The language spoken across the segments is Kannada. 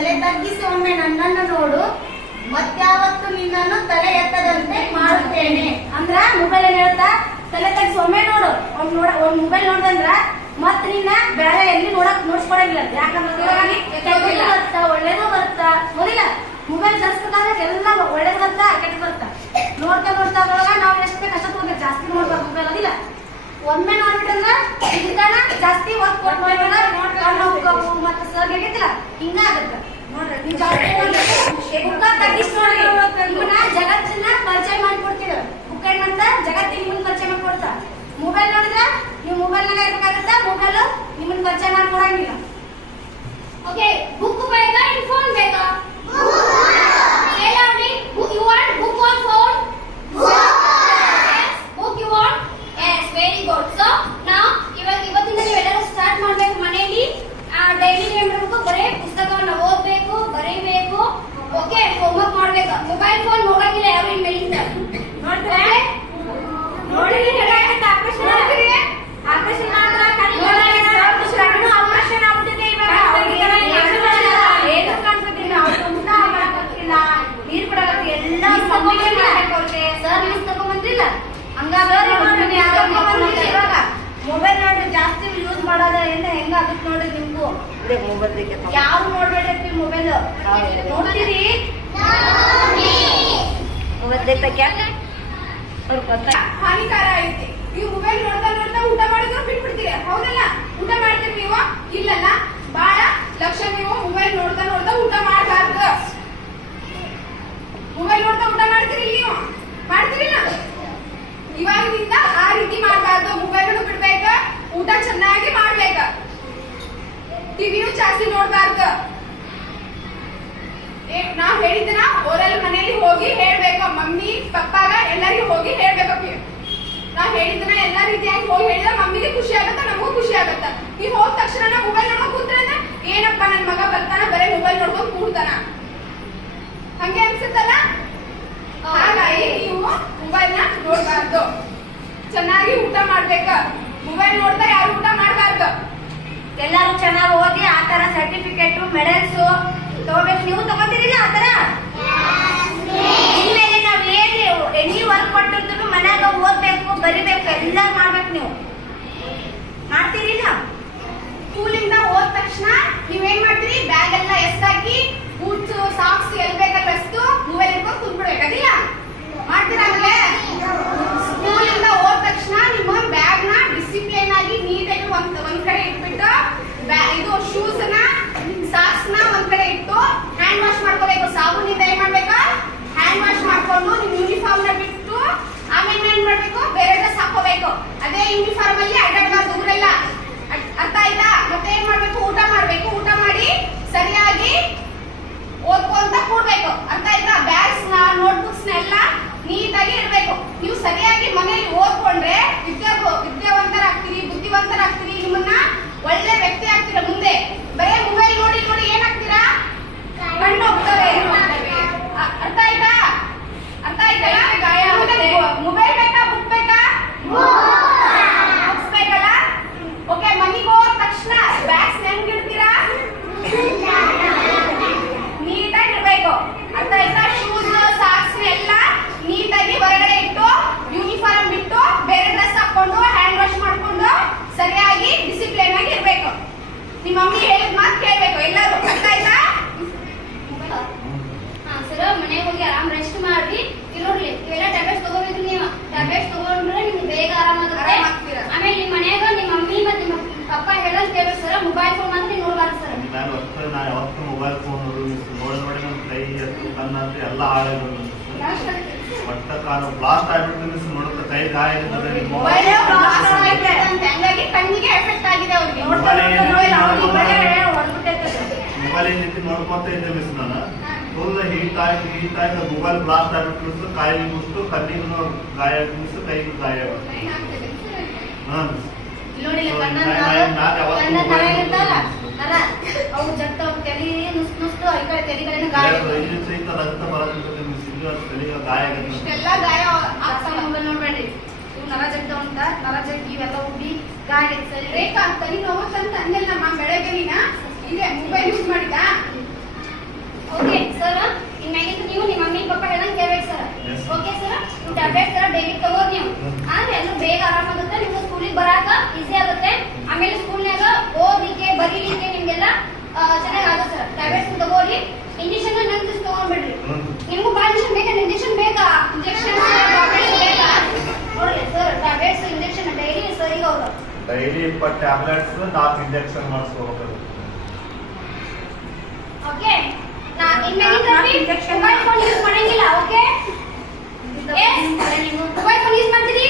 ತಲೆ ತಗ್ಗಿಸಿ ಒಮ್ಮೆ ನನ್ನನ್ನು ನೋಡು, ಮತ್ಯಾವತ್ತು ನಿನ್ನನ್ನು ತಲೆ ಎತ್ತದಂತೆ ಮಾಡುತ್ತೇನೆ. ಅಂದ್ರ ಮೊಬೈಲ್ ಏನ್ ಹೇಳ್ತಾ, ತಲೆ ತಗ್ಗಿಸಿ ಒಮ್ಮೆ ನೋಡು. ಒಂದ್ ಮೊಬೈಲ್ ನೋಡ್ದಂದ್ರ ಮತ್ ನಿನ್ನ ಬೇರೆ ಎಲ್ಲಿ ನೋಡ್ಸ್ಕೊಡಂಗಿಲ್ಲ. ಯಾಕಂದ್ರೆ ಬರುತ್ತಾ ಒಳ್ಳೇದು ಬರುತ್ತಾ ಮೊದಲ ಮೊಬೈಲ್ ತರಿಸ್ಬೇಕಾದ್ರೆ ಎಲ್ಲ ಒಳ್ಳೇದು ಬರುತ್ತಾ ಕೆಟ್ಟ ಬರುತ್ತಾ ನೋಡ್ತಾ ನೋಡ್ತಾ ನಾವು ಎಷ್ಟು ಬೇಕು ಅಷ್ಟ ತಗೋಬೇಕು. ಜಾಸ್ತಿ ನೋಡ್ಬಾರ್ದು ಮೊಬೈಲ್ ಅದಿಲ್ಲ. ಒಮ್ಮೆ ನೋಡ್ಬಿಟ್ಟಂದ್ರ ಇದನ್ನ ಜಾಸ್ತಿ ಒತ್ತು ಕೊಟ್ಟು ಮತ್ತೆ ಸರ್ ಹೇಗಿತ್ತಿಲ್ಲ ಹಿಂಗಾಗತ್ತ ನೋಡ್ರಿ. ನೀವು ಜಾಸ್ತಿ ಬುಕ್ಕ ತಗ್ಗಿಸಿ ನೋಡ್ರಿ. ಇವನ್ನ ಜಗತ್ತಿನ ಪರಿಚಯ ಮಾಡಿಕೊಡ್ತೀವಿ. ಬುಕ್ ಏನಂತ ಜಗತ್ತಿನ ಮುಂದೆ ಪರಿಚಯ ಮಾಡಿಕೊಡ್ತಾ. ಮೊಬೈಲ್ ನೋಡಿದ್ರೆ ನೀವು ಮೊಬೈಲ್ನಾಗ ಇರ್ಬೇಕಾಗತ್ತ. ಮೊಬೈಲ್ ನಿಮ್ಮನ್ನ ಪರಿಚಯ ಮಾಡ್ಕೊಡಂಗಿಲ್ಲ. ಓಕೆ, ಬುಕ್ ಬೇಕಾ ಇನ್ ಫೋನ್ ಬೇಕಾ? You want book or phone? Yes, book you want? Yes, very good. So now ಇವತ್ತಿಂದ ನೀವೆಲ್ಲರೂ ಸ್ಟಾರ್ಟ್ ಮಾಡ್ಬೇಕು. ಮನೆಯಲ್ಲಿ ಡೈಲಿ ಏನ್ ಮಾಡಬೇಕು, ಬರೀ ಪುಸ್ತಕವನ್ನ ಓದಬೇಕು, ಬರೀಬೇಕು. ಓಕೆ, ಹೋಮ್ವರ್ಕ್ ಮಾಡ್ಬೇಕು. ಮೊಬೈಲ್ ಫೋನ್ ನೋಡಂಗಿಲ್ಲ ಯಾರು ಇನ್ ಮೇಲಿಂದ. ನೋಡ್ತಾರೆ ನೋಡಿ ಆಪರೇಷನ್ ಮಾತ್ರ ಆಪರೇಷನ್ ಆಗ್ಬಿಟ್ಟಿದೆ ಇವಾಗ. ಏನು ಕಾಣಿಸ್ತಿಲ್ಲ, ಊಟ ನೀರ್ ಬಿಡಾಕತ್ತಿ ಎಲ್ಲ ಸರ್ ನ್ಯೂಸ್ ತಗೊಂಡ್ಬಂದ್ರಿಲ್ಲ. ಹಂಗಾಗಿ ಇವಾಗ ಮೊಬೈಲ್ ನೋಡ್ರಿ ಜಾಸ್ತಿ ಯೂಸ್ ಮಾಡೋದ ಹೆಂಗ ಅದಕ್ಕೆ ನೋಡ್ರಿ. ನಿಮ್ಗೂ ಯಾವ ನೋಡ್ಬೇಡ್ರಿ ಮೊಬೈಲ್ ನೋಡ್ತೀರಿ. ಹಾನಿಕಾರ ಐತಿ. ನೀವು ಮೊಬೈಲ್ ನೋಡ್ತಾ ನೋಡ್ತಾ ಊಟ ಮಾಡಿದ್ರು ಬಿಟ್ಬಿಡ್ತೀರಿ, ಹೌದಲ್ಲ? ಊಟ ಮಾಡ್ತೀರಿ ನೀವು? ಇಲ್ಲಲ್ಲ, ಬಹಳ ಲಕ್ಷ. ನೀವು ಮೊಬೈಲ್ ನೋಡ್ತಾ ನೋಡ್ತಾ ಊಟ ಮಾಡಬಾರ್ದು. ಮೊಬೈಲ್ ನೋಡ್ತಾ ಊಟ ಮಾಡ್ತೀರಿ, ನೀವು ಮಾಡ್ತೀರಿಲ್ಲ? ಇವಾಗಿನಿಂದ ಆ ರೀತಿ ಮಾಡಬಾರ್ದು. ಮೊಬೈಲ್ ಬಿಡ್ಬೇಕ, ಊಟ ಚೆನ್ನಾಗಿ ಮಾಡ್ಬೇಕ, ಟಿವಿನೂ ಜಾಸ್ತಿ ನೋಡ್ಬಾರ್ದು. ನಾವ್ ಹೇಳಿದ್ದನ ಓರಲ್ ಮನೇಲಿ ಹೋಗಿ ಹೇಳ್ಬೇಕು. ಮಮ್ಮಿ ಪಪ್ಪಾಗ ಎಲ್ಲರಿಗೂ ಹೋಗಿ ಹೇಳ್ಬೇಕು. ನಾವ್ ಹೇಳಿದ್ದನ ಎಲ್ಲಾ ರೀತಿಯಾಗಿ ಹೋಗಿ ಹೇಳಿದ್ರೆ ಮಮ್ಮಿಗೆ ಖುಷಿ ಆಗತ್ತ, ನಮಗೂ ಖುಷಿ ಆಗತ್ತ. ನೀವ್ ಹೋದ ತಕ್ಷಣ ಮೊಬೈಲ್ ನೋಡ್ಕೊಂಡ್ ಕೂತ್ರೆ ಏನಪ್ಪ ನನ್ ಮಗ ಬರ್ತಾನ ಬರೇ ಮೊಬೈಲ್ ನೋಡ್ಕೊಂಡ್ ಕೂಡ್ತಾನ ಹಂಗೆ ಅನ್ಸುತ್ತಲ್ಲ. ಹಾಗಾಗಿ ನೀವು ಮೊಬೈಲ್ ನ ನೋಡ್ಬಾರ್ದು. ಚೆನ್ನಾಗಿ ಊಟ ಮಾಡ್ಬೇಕ. ಮೊಬೈಲ್ ನೋಡ್ತಾ ಯಾರು ಊಟ ಮಾಡ್ಬಾರ್ದು. ಎಲ್ಲಾರು ಚೆನ್ನಾಗಿ ಓದಿ ಆತರ ಸರ್ಟಿಫಿಕೇಟ್ ಮೆಡಲ್ಸ್ ತಗೋಬೇಕು. ನೀವು ತಗೋತೀರಿಲ್ಲ ಆತರ? ಇನ್ಮೇಲೆ ನಾವ್ ಎನಿ ವರ್ಕ್ ಕೊಟ್ಟಿದ್ರು ಮನ್ಯಾಗ ಓದ್ಬೇಕು, ಬರಿಬೇಕು, ಎಲ್ಲ ಮಾಡ್ಬೇಕು. ನೀವು ಮಾಡ್ತೀರಿಲ್ಲ? ಸ್ಕೂಲಿಂದ ಹೋದ ತಕ್ಷಣ ನೀವೇನ್ ಮಾಡ್ತೀರಿ? ಬ್ಯಾಗ್ ಎಲ್ಲ ಎಷ್ಟಾಕಿ ಬೂಟ್ಸ್ ಸಾಕ್ಸ್ ಎಲ್ ಬೇಕಲ್ಲ ಎಸ್ತು ಮೊಬೈಲ್ ಇಟ್ಕೊಂಡು ಕುಂತ್ಬಿಡ್ಬೇಕು. ಅದಿಲ್ಲ ಮಾಡ್ತೀರಾಗಲೇ? ಸ್ಕೂಲಿಂದ ಹೋದ ತಕ್ಷಣ ನಿಮ್ಮ ಬ್ಯಾಗ್ ನ ಡಿಸಿಪ್ಲಿನ್ ಆಗಿ ನೀಟಾಗಿ ಒಂದ್ ಕಡೆ ಇಟ್ಬಿಟ್ಟು ಇದು ಶೂಸ್ ನ ಸಾಕ್ಸ್ ನ ಒಂದ್ ಕಡೆ ಇಟ್ಟು ಹ್ಯಾಂಡ್ ವಾಶ್ ಮಾಡ್ಕೋಬೇಕು. ಸಾಬೂನಿಂದ ಏನ್ ಮಾಡ್ಬೇಕು? ಹ್ಯಾಂಡ್ ವಾಶ್ ಮಾಡ್ಕೊಂಡು ನಿಮ್ ಯೂನಿಫಾರ್ಮ್ ನ ಬಿಟ್ಟು ಆಮೇಲೆ ಏನ್ ಮಾಡ್ಬೇಕು? ಬೇರೆ ಡ್ರೆಸ್ ಹಾಕೋಬೇಕು. ಅದೇ ಯೂನಿಫಾರ್ಮ್ ಅಲ್ಲಿ ಅಡ್ಡಾಡಬಾರ್ದು ಊರೆಲ್ಲ. ಅರ್ಥ ಆಯ್ತಾ? ಮತ್ತೆ ಏನ್ ಮಾಡ್ಬೇಕು? ಊಟ ಮಾಡ್ಬೇಕು. ಊಟ ಮಾಡಿ ಸರಿಯಾಗಿ ಓದ್ಕೊಂತ ಕೂಡ್ಬೇಕು. ಅರ್ಥ ಆಯ್ತಾ? ಬ್ಯಾಗ್ಸ್ ನ ನೋಟ್ಬುಕ್ಸ್ ನ ಎಲ್ಲ ನೀಟಾಗಿ ಇಡ್ಬೇಕು. ನೀವು ಸರಿಯಾಗಿ ಮನೆಯಲ್ಲಿ ಓದ್ಕೊಂಡ್ರೆ ವಿದ್ಯಾವಂತರಾಗ್ತೀರಿ, ಬುದ್ಧಿವಂತರಾಗ್ತೀರಿ. ನಿಮ್ಮನ್ನ ಒಳ್ಳೆ ವ್ಯಕ್ತಿ ಆಗ್ತೀರಾ ಮುಂದೆ. ಬರೇ ಮೊಬೈಲ್ ನೋಡಿ ನೋಡಿ ಏನಾಗ್ತೀರಾ? ಕಣ್ಣು ಹೋಗ್ತವೆ. ಅರ್ಥ ಆಯ್ತಾ? ಅರ್ಥ ಆಯ್ತಾ? ಮೊಬೈಲ್ ಬೇಕಾ ಬುಕ್ ಬೇಕಾ? ಬುಕ್ಸ್ ಬೇಕಲ್ಲ? ಓಕೆ, ಮನೆಗೆ ಹೋದ ತಕ್ಷಣ ಬ್ಯಾಗ್ಸ್ ಹೆಂಗ್ ಇಡ್ತೀರಾ? ನೀಟಾಗಿ ಇರ್ಬೇಕು. ಅರ್ಥ ಆಯ್ತಾ? ಶೂಸ್ ಸಾಕ್ಸ್ ಎಲ್ಲ ನೀಟಾಗಿ ಹೊರಗಡೆ ಇಟ್ಟು ಯೂನಿಫಾರ್ಮ್ ಬಿಟ್ಟು ಬೇರೆ ಡ್ರೆಸ್ ಹಾಕೊಂಡು ಹ್ಯಾಂಡ್ ವಾಶ್ ಮಾಡ್ಕೊಂಡು ಸರಿಯಾಗಿ ಡಿಸಿಪ್ಲಿನ್ ಆಗಿ ಇರ್ಬೇಕು. ನಿಮ್ಮ ಮಮ್ಮಿ ಹೇಳಿದ ಮಾತು ಕೇಳ್ಬೇಕು ಎಲ್ಲರೂ. ಅರ್ಥ ಆಯ್ತಾ? ಸರ್ ಮನೆಗೆ ಹೋಗಿ ಆರಾಮ್ ರೆಸ್ಟ್ ಮಾಡ್ರಿ. ನೋಡ್ಲಿ ಇವೆಲ್ಲ ಟ್ಯಾಬ್ಲೆಟ್ಸ್ ತಗೋಬೇಕು. ನೀವು ಟ್ಯಾಬ್ಲೆಟ್ಸ್ ತಗೊಂಡ್ರೆ ನಿಮ್ಗೆ ಬೇಗ ಆರಾಮಾಗುತ್ತೆ. ಆಮೇಲೆ ನಿಮ್ಮ ಮನೆಯಾಗ ನಿಮ್ಮ ಮಮ್ಮಿ ಮತ್ತೆ ನಿಮ್ಮ ಪಪ್ಪ ಹೇಳೋದು ಕೇಳ್ಬೇಕು ಸರ್. ಮೊಬೈಲ್ ಫೋನ್ ಮಾತ್ರ ನೋಡ್ಬಾರ್ದು ಸರ್. ನಾನು ಯಾವತ್ತು ಮೊಬೈಲ್ ಫೋನ್ ನೋಡಿ ನಮ್ಮ ಕೈ ಕಣ್ಣ ಎಲ್ಲ ಹಾಳಾಗಿ ಒಟ್ಟ ಕಾಲು ಬ್ಲಾಸ್ಟ್ ಆಗ್ಬಿಟ್ಟು ಮಿಸ್ ನೋಡುತ್ತೆ. ಕೈ ಗಾಯ ಹಂಗಾಗಿ ಕಣ್ಣಿಗೆ ಎಫೆಕ್ಟ್ ಆಗಿದೆ ಅವ್ರಿಗೆ. ಮೊಬೈಲ್ ಏನ್ ರೀತಿ ನೋಡ್ಕೊಂತ ಇದ್ದೆ ಮಿಸ್. ನಾನು ಫುಲ್ ಹೀಟ್ ಆಯ್ತು ಮೊಬೈಲ್ ಬ್ಲಾಸ್ಟ್ ಆಗ್ಬಿಟ್ಟು ಮಿಸ್. ಕಾಯಿಗೆ ಮುಟ್ಟು ಕಣ್ಣಿಗೂ ಗಾಯ ಮಿಸ್, ಕೈಗೂ ಗಾಯ ಇಷ್ಟೆಲ್ಲ ಗಾಯ ಮೊಬೈಲ್ ನೋಡ್ಬೇಡ್ರಿ. ಇವ್ ನರ ಜಗ್ದ ಅಂತ ನರ ಜಗ್ಗಿ ಇವೆಲ್ಲ ಉಬ್ಬಿ ಗಾಯ ರೇಖಾ ತಲೆ ನೋವು ಅಂತ ಅಂದೆಲ್ಲ ನಮ್ಮ ಬೆಳಗ್ಗೆ ನೀನ ಇಲ್ಲೇ ಮೊಬೈಲ್ ಯೂಸ್ ಮಾಡಿದ ಬರೀಲಿಕ್ಕೆ ನಿಮ್ಗೆಲ್ಲ ಚೆನ್ನಾಗಿ ಆಗುತ್ತೆ ಸರ್. ಟ್ಯಾಬ್ಲೆಟ್ಸ್ ತಗೋರಿ, ಇಂಜೆಕ್ಷನ್ ನಂತರ ತಗೊಂಡ್ಬಿಡ್ರಿ. ನಿಮ್ಗೂ ಭಾಳ ಇಂಜೆಕ್ಷನ್ ಬೇಕಾ? ಇಂಜೆಕ್ಷನ್ ಬೇಕಾ? ಇಂಜೆಕ್ಷನ್ ಬೇಕಾ ನೋಡ್ರಿ ಸರ್, ಟ್ಯಾಬ್ಲೆಟ್ಸ್ ಇಂಜೆಕ್ಷನ್ ಡೈಲಿ ಸರಿಗೆ ಅವರು ಡೈಲಿ 20 ಟ್ಯಾಬ್ಲೆಟ್ಸ್ 4 ಇಂಜೆಕ್ಷನ್ ಮಾಡಿಸ್ಕೋಬೇಕು. ಓಕೆ. ಮೊಬೈಲ್ ಫೋನ್ ಯೂಸ್ ಮಾಡಂಗಿಲ್ಲ. ಓಕೆ, ಮೊಬೈಲ್ ಫೋನ್ ಯೂಸ್ ಮಾಡ್ತೀರಿ?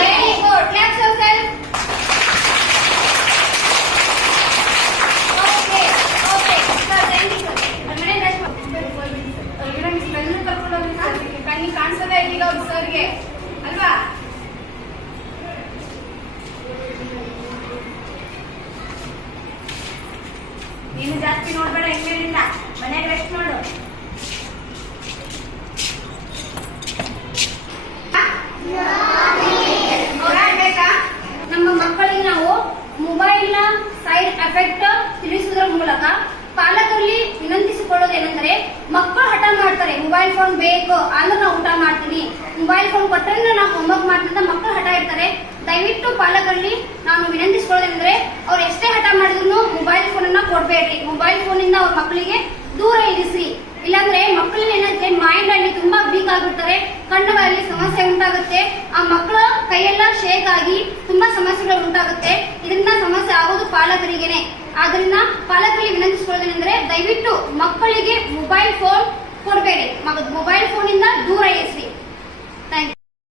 Very good, claps yourself. Okay okay sir, thank you sir. Madam rest madam smell ಕರ್ಕೊಂಡು ಹೋಗಿ ಸರ್, ಕಣ್ಣಿಗೆ ಕಾಣಿಸೋದೇ ಇಲ್ಲ ಅವ್ರ ಸರ್ಗೆ ಅಲ್ವಾ? ನೀನು ಜಾಸ್ತಿ ನೋಡ್ಬೇಡ, ಹೆಂಗೇನಿಲ್ಲ, ಮನೆಯಾಗ ರೆಸ್ಟ್ ಮಾಡು. ಬೇಕಾ? ನಮ್ಮ ಮಕ್ಕಳಿಗೆ ನಾವು ಮೊಬೈಲ್ನ ಸೈಡ್ ಎಫೆಕ್ಟ್ ತಿಳಿಸುವುದರ ಮೂಲಕ ಪಾಲಕರಲ್ಲಿ ವಿನಂತಿಸಿಕೊಳ್ಳೋದೇನೆಂದರೆ, ಮಕ್ಕಳು ಹಠ ಮಾಡ್ತಾರೆ ಮೊಬೈಲ್ ಫೋನ್ ಬೇಕು ಅಂದ್ರೆ ನಾವು ಊಟ ಮಾಡ್ತೀನಿ, ಮೊಬೈಲ್ ಫೋನ್ ಕೊಟ್ಟರೆ ನಾವು ಹೋಮ್ವರ್ಕ್ ಮಾಡ್ತೀನಿ ಅಂತ ಮಕ್ಕಳು ಹಠ ಇಡ್ತಾರೆ. ದಯವಿಟ್ಟು ಪಾಲಕರಲ್ಲಿ ನಾನು ವಿನಂತಿಸಿಕೊಳ್ಳೋದೇನೆಂದ್ರೆ, ಅವ್ರು ಎಷ್ಟೇ ಹಠ ಮಾಡಿದ್ರು ಮೊಬೈಲ್ ಫೋನ್ ಅನ್ನ ಕೊಡ್ಬೇಡ್ರಿ. ಮೊಬೈಲ್ ಫೋನ್ ಇಂದ ಅವ್ರ ಮಕ್ಕಳಿಗೆ ದೂರ ಇರಿಸಿ. ಇಲ್ಲಾಂದ್ರೆ ಮಕ್ಕಳಿಗೆ ಏನಾಗುತ್ತೆ, ಮೈಂಡ್ ಅಲ್ಲಿ ತುಂಬಾ ವೀಕ್ ಆಗಿರ್ತಾರೆ, ಕಣ್ಣುಗಳಲ್ಲಿ ಸಮಸ್ಯೆ ಉಂಟಾಗುತ್ತೆ, ಆ ಮಕ್ಕಳ ಕೈಯೆಲ್ಲ ಶೇಕ್ ಆಗಿ ತುಂಬಾ ಸಮಸ್ಯೆಗಳು ಉಂಟಾಗುತ್ತೆ. ಇದರಿಂದ ಸಮಸ್ಯೆ ಆಗೋದು ಪಾಲಕರಿಗೇನೆ. ಆದ್ರಿಂದ ಪಾಲಕರಿಗೆ ವಿನಂತಿಸಿಕೊಳ್ಳೋದೇನೆಂದ್ರೆ, ದಯವಿಟ್ಟು ಮಕ್ಕಳಿಗೆ ಮೊಬೈಲ್ ಫೋನ್ ಕೊಡಬೇಡಿ, ಮೊಬೈಲ್ ಫೋನ್ ಇಂದ ದೂರ ಇರಿಸಿ.